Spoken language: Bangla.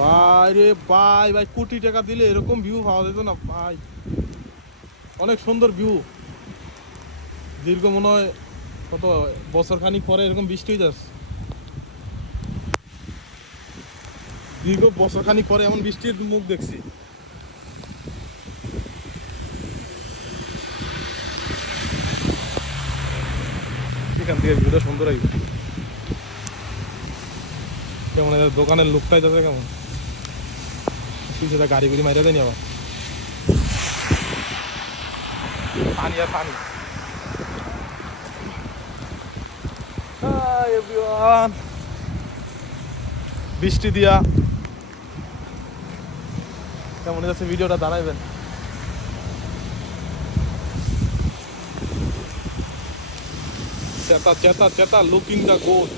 ভাই রে ভাই ভাই, কোটি টাকা দিলে এরকম ভিউ পাওয়া যেত না ভাই। অনেক সুন্দর ভিউ। দীর্ঘ মনে হয় কত বছর খানিক পরে এরকম বৃষ্টি হয়ে যাচ্ছে। দীর্ঘ বছর খানিক পরে এমন বৃষ্টির মুখ দেখছি। এখান থেকে ভিউটা সুন্দর হইবে। কেমন দোকানের লুকটাই যাচ্ছে কেমন, পিছনে গাড়ি গুড়ি মাইরা দেয়নি আবার। পানি আর পানি। বৃষ্টি দিয়া কেমন যাচ্ছে ভিডিওটা দাঁড়াইবেন। চেতা চেতা চেতা, লুকিং দা গোল।